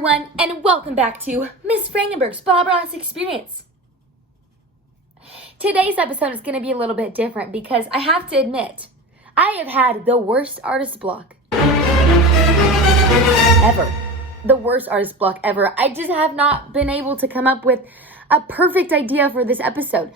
everyone, and welcome back to Miss Frangenberg's Bob Ross Experience. Today's episode is going to be a little bit different because I have to admit, I have had the worst artist block ever. The worst artist block ever. I just have not been able to come up with a perfect idea for this episode.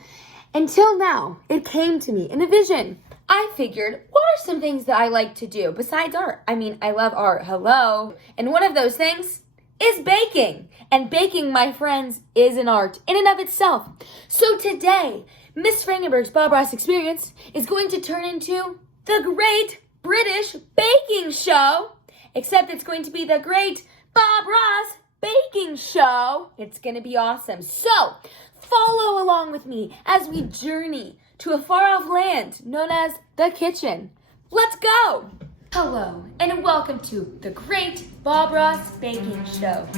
Until now, it came to me in a vision. I figured, what are some things that I like to do besides art? I mean, I love art, hello. And one of those things is baking. And baking, my friends, is an art in and of itself. So today, Miss Frangenberg's Bob Ross Experience is going to turn into the Great British Baking Show. Except it's going to be the Great Bob Ross Baking Show. It's going to be awesome. So, follow along with me as we journey to a far-off land known as the kitchen. Let's go! Hello, and welcome to the Great Bob Ross Baking Show.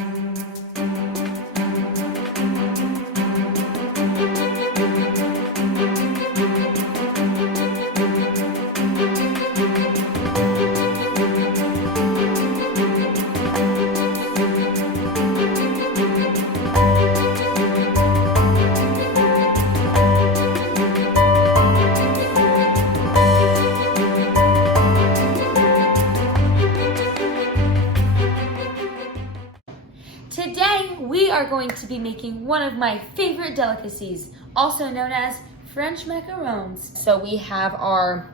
Today, we are going to be making one of my favorite delicacies, also known as French macarons. So we have our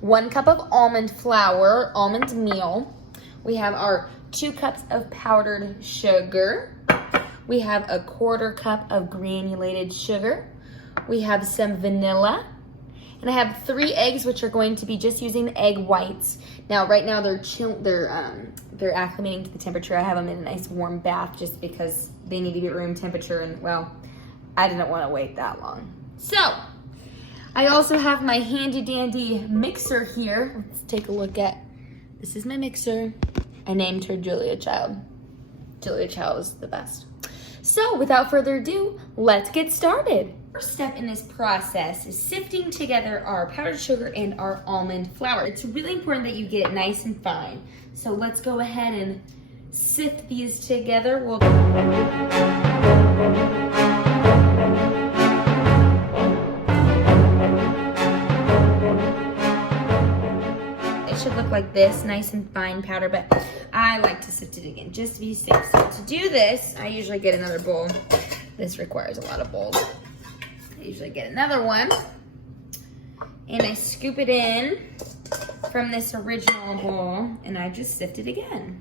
1 cup of almond flour, almond meal. We have our 2 cups of powdered sugar. We have a 1/4 cup of granulated sugar. We have some vanilla. And I have 3 eggs, which are going to be just using the egg whites. Now, right now they're acclimating to the temperature. I have them in a nice warm bath just because they need to be at room temperature, and well, I didn't want to wait that long. So, I also have my handy dandy mixer here. Let's take a look at, this is my mixer. I named her Julia Child. Julia Child is the best. So, without further ado, let's get started. First step in this process is sifting together our powdered sugar and our almond flour. It's really important that you get it nice and fine. So let's go ahead and sift these together. It should look like this, nice and fine powder, but I like to sift it again just to be safe. So to do this, I usually get another bowl. This requires a lot of bowls. I usually get another one, and I scoop it in from this original bowl, and I just sift it again.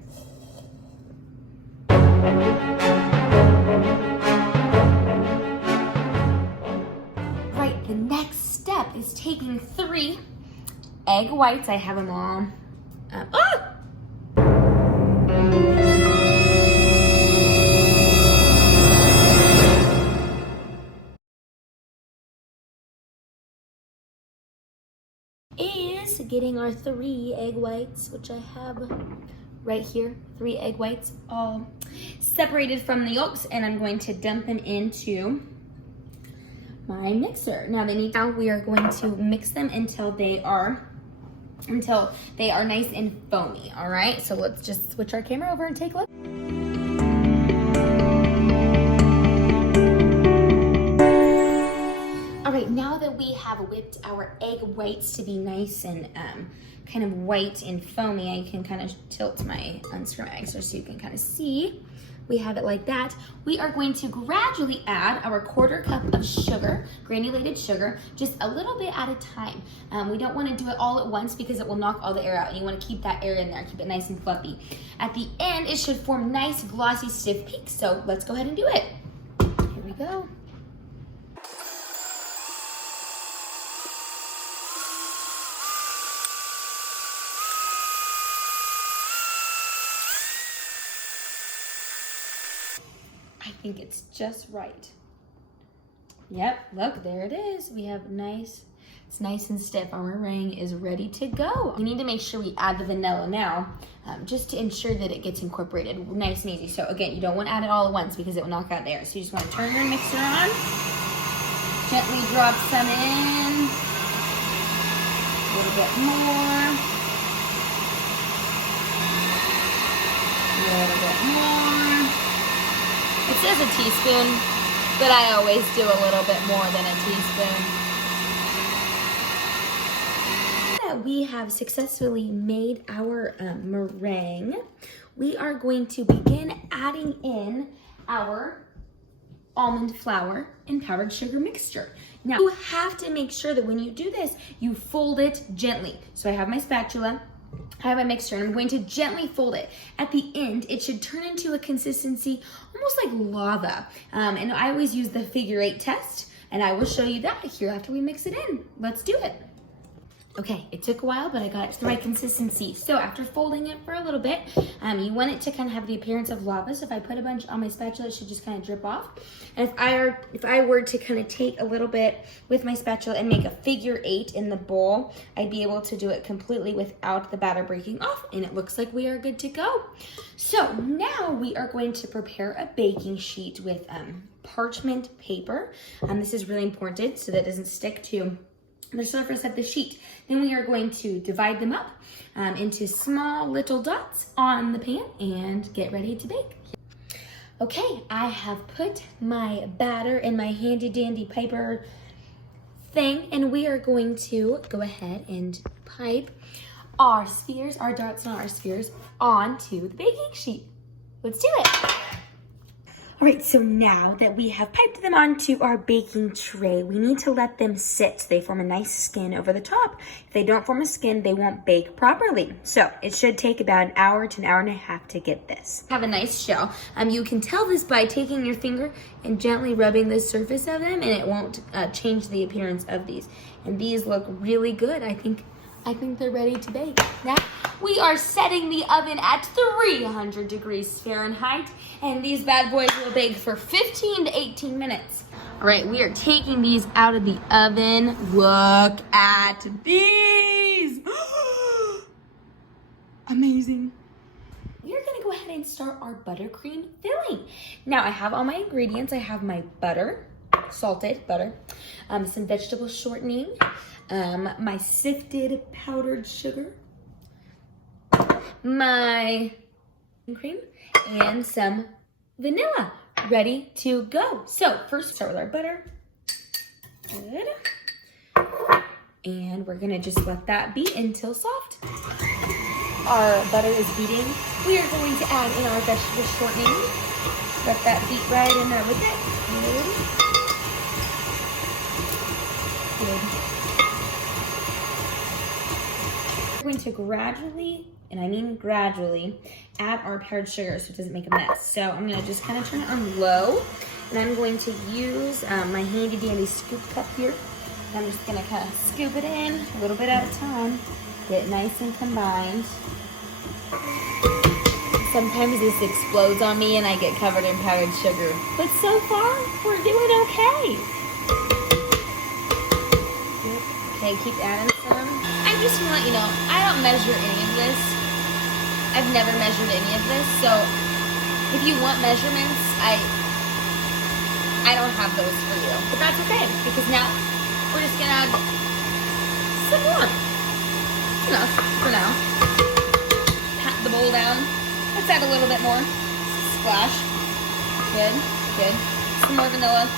Right, the next step is taking 3 egg whites. I have them all. Is getting our 3 egg whites, which I have right here, 3 egg whites all separated from the yolks, and I'm going to dump them into my mixer. Now we are going to mix them until they are nice and foamy. All right, so let's just switch our camera over and take a look. All right, now that we have whipped our egg whites to be nice and kind of white and foamy, I can kind of tilt my unscrew mixer so you can kind of see. We have it like that. We are going to gradually add our 1/4 cup of sugar, granulated sugar, just a little bit at a time. We don't want to do it all at once because it will knock all the air out, and you want to keep that air in there, keep it nice and fluffy. At the end, it should form nice, glossy, stiff peaks. So let's go ahead and do it. Here we go. I think it's just right. Yep, look, there it is. We have it's nice and stiff. Our meringue is ready to go. We need to make sure we add the vanilla now, just to ensure that it gets incorporated nice and easy. So again, you don't want to add it all at once because it will knock out the air. So you just want to turn your mixer on, gently drop some in, a little bit more, a little bit bit more. It says a teaspoon, but I always do a little bit more than a teaspoon. We have successfully made our meringue. We are going to begin adding in our almond flour and powdered sugar mixture. Now, you have to make sure that when you do this, you fold it gently. So I have my spatula, I have my mixture, and I'm going to gently fold it. At the end, it should turn into a consistency almost like lava. And I always use the figure 8 test, and I will show you that here after we mix it in. Let's do it. Okay, it took a while, but I got it to the right consistency. So after folding it for a little bit, you want it to kind of have the appearance of lava. So if I put a bunch on my spatula, it should just kind of drip off. And if I were to kind of take a little bit with my spatula and make a figure 8 in the bowl, I'd be able to do it completely without the batter breaking off. And it looks like we are good to go. So now we are going to prepare a baking sheet with parchment paper. This is really important so that it doesn't stick to the surface of the sheet. Then we are going to divide them up into small little dots on the pan and get ready to bake. Okay, I have put my batter in my handy dandy piper thing, and we are going to go ahead and pipe our spheres, our dots, not our spheres, onto the baking sheet. Let's do it. All right, so now that we have piped them onto our baking tray, we need to let them sit so they form a nice skin over the top. If they don't form a skin, they won't bake properly. So it should take about an hour to an hour and a half to get this. Have a nice shell. You can tell this by taking your finger and gently rubbing the surface of them, and it won't change the appearance of these. And these look really good. I think they're ready to bake. Now, we are setting the oven at 300 degrees Fahrenheit, and these bad boys will bake for 15 to 18 minutes. All right, we are taking these out of the oven. Look at these. Amazing. We are gonna go ahead and start our buttercream filling. Now, I have all my ingredients. I have my butter, salted butter, some vegetable shortening, my sifted powdered sugar, my cream, and some vanilla ready to go. So first start with our butter. Good. And we're gonna just let that beat until soft. Our butter is beating. We are going to add in our vegetable shortening. Let that beat right in there with it. Good. We're going to gradually, and I mean gradually, add our powdered sugar so it doesn't make a mess. So I'm gonna just kind of turn it on low, and I'm going to use my handy dandy scoop cup here. I'm just gonna kind of scoop it in a little bit at a time, get it nice and combined. Sometimes this explodes on me and I get covered in powdered sugar, but so far we're doing okay. Okay, keep adding some. I just want you to know, I don't measure any of this. I've never measured any of this, so if you want measurements, I don't have those for you. But that's okay, because now we're just gonna add some more. Enough for now. Pat the bowl down. Let's add a little bit more. Splash. Good, good. Some more vanilla.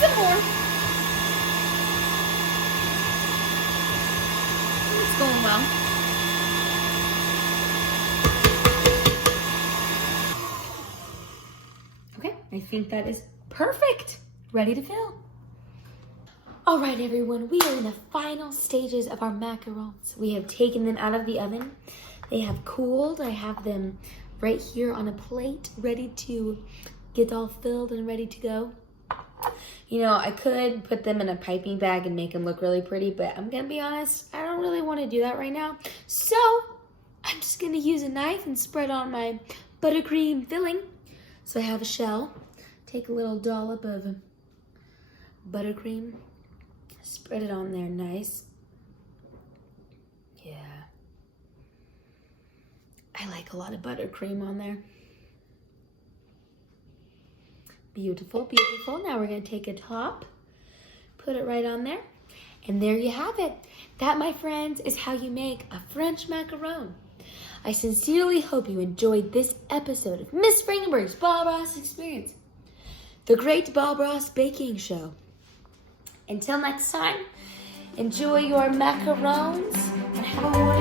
Some more. It's going well. Okay, I think that is perfect. Ready to fill. All right, everyone, we are in the final stages of our macarons. We have taken them out of the oven. They have cooled. I have them right here on a plate, ready to get all filled and ready to go. You know, I could put them in a piping bag and make them look really pretty, but I'm gonna be honest, I don't really want to do that right now. So I'm just gonna use a knife and spread on my buttercream filling. So I have a shell. Take a little dollop of buttercream. Spread it on there nice. Yeah. I like a lot of buttercream on there. Beautiful, beautiful. Now we're gonna take a top, put it right on there, and there you have it. That, my friends, is how you make a French macaron. I sincerely hope you enjoyed this episode of Miss Frangenberg's Bob Ross Experience, the Great Bob Ross Baking Show. Until next time, enjoy your macarons and have a wonderful